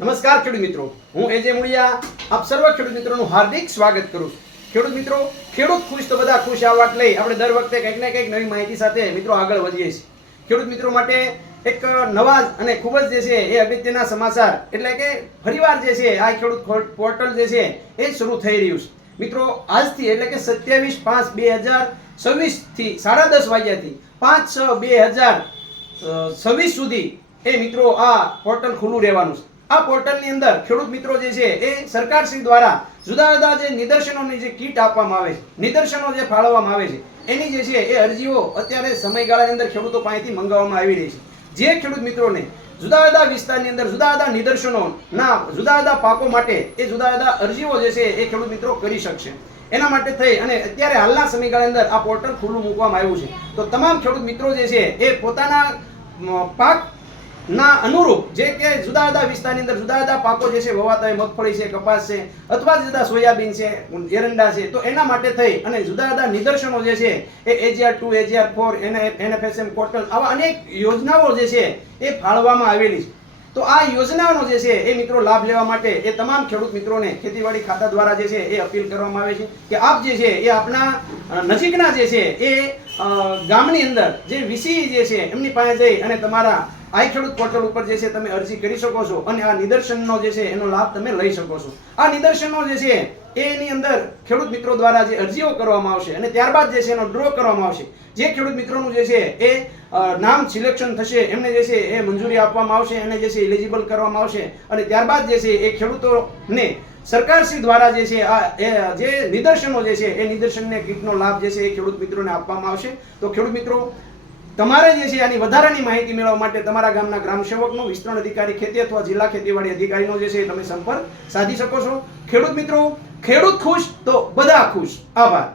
નમસ્કાર ખેડૂત મિત્રો, હું એજે મુળિયા આપ સર્વ ખેડૂત મિત્રોનું હાર્દિક સ્વાગત કરું છું. ખેડૂત મિત્રો, ખેડૂત ખુશ તો બધા ખુશ આ વાત લઈ આપણે દર વખતે કંઈક ને કંઈક નવી માહિતી સાથે મિત્રો આગળ વધીએ છીએ. ખેડૂત મિત્રો માટે એક નવા અને ખૂબ જ જે છે એ અગત્યના સમાચાર એટલે કે ફરીવાર જે છે આ ખેડૂત પોર્ટલ જે છે એ શરૂ થઈ રહ્યું છે. મિત્રો આજથી એટલે કે 27/5/2026 થી 10:30 વાગ્યાથી 5/6/2026 સુધી એ મિત્રો આ પોર્ટલ ખુલ્લું રહેવાનું છે. આ પોર્ટલની અંદર ખેડૂત મિત્રો જે છે એ સરકારશ્રી દ્વારા જુદા જુદા જે નિદર્શનોની જે કીટ આપવામાં આવે છે, નિદર્શનો જે ફાળવવામાં આવે છે એની જે છે એ અરજીઓ અત્યારે સમયગાળાની અંદર ખેડૂતો પાસેથી મંગાવવામાં આવી રહી છે. જે ખેડૂત મિત્રોને જુદા જુદા વિસ્તારની અંદર જુદા જુદા નિદર્શનોના જુદા જુદા પાકો માટે એ જુદા જુદા અરજીઓ જે છે એ ખેડૂત મિત્રો કરી શકશે. એના માટે થઈ અને અત્યારે હાલના સમયગાળાની અંદર આ પોર્ટલ ખુલ્લું મૂકવામાં આવ્યું છે. તો તમામ ખેડૂત મિત્રો જે છે એ પોતાના પાક ના અનુરૂપ જે કે જુદા જુદા વિસ્તારની અંદર જુદા જુદા પાકો જે છે વવાતા હોય, મગફળી છે, કપાસ છે અથવા જુદા સોયાબીન છે, એરંડા છે, તો એના માટે થઈ અને જુદા જુદા નિદર્શનો જે છે એ AGR2, AGR4, NFSM પોર્ટલ આવા અનેક યોજનાઓ જે છે એ ફાળવવામાં આવેલી છે. તો આ યોજનાઓનો જે છે એ મિત્રો લાભ લેવા માટે એ તમામ ખેડૂત મિત્રોને ખેતીવાડી ખાતા દ્વારા જે છે એ અપીલ કરવામાં આવે છે કે આપ જે છે એ આપના નજીકના જે છે એ ગામની અંદર જે વીસી જે છે એમની પાસે જઈ અને તમારા આ ખેડૂત પોર્ટલ ઉપર જે છે તમે અરજી કરી શકો છો અને આ નિદર્શનનો જે છે એનો લાભ તમે લઈ શકો છો. આ નિદર્શનો જે છે એની અંદર ખેડૂત મિત્રો દ્વારા જે અરજીઓ કરવામાં આવશે અને ત્યારબાદ જે છે એનો ડ્રો કરવામાં આવશે. જે ખેડૂત મિત્રોનું જે છે એ નામ સિલેક્શન થશે એમને જે છે એ મંજૂરી આપવામાં આવશે અને જે છે એલિજિબલ કરવામાં આવશે અને ત્યારબાદ જે છે એ ખેડૂતોને સરકારશ્રી દ્વારા જે છે આ જે નિદર્શનો જે છે એ નિદર્શનને કીટનો લાભ જે છે એ ખેડૂત મિત્રોને આપવામાં આવશે. તો ખેડૂત મિત્રો, તમારે જે છે આની વધારાની માહિતી મેળવવા માટે તમારા ગામના ગ્રામ સેવકનો, વિસ્તરણ અધિકારી ખેતી અથવા જિલ્લા ખેતીવાડી અધિકારીનો જે છે તમે સંપર્ક સાધી શકો છો. ખેડૂત મિત્રો, ખેડૂત ખુશ તો બધા ખુશ. આભાર.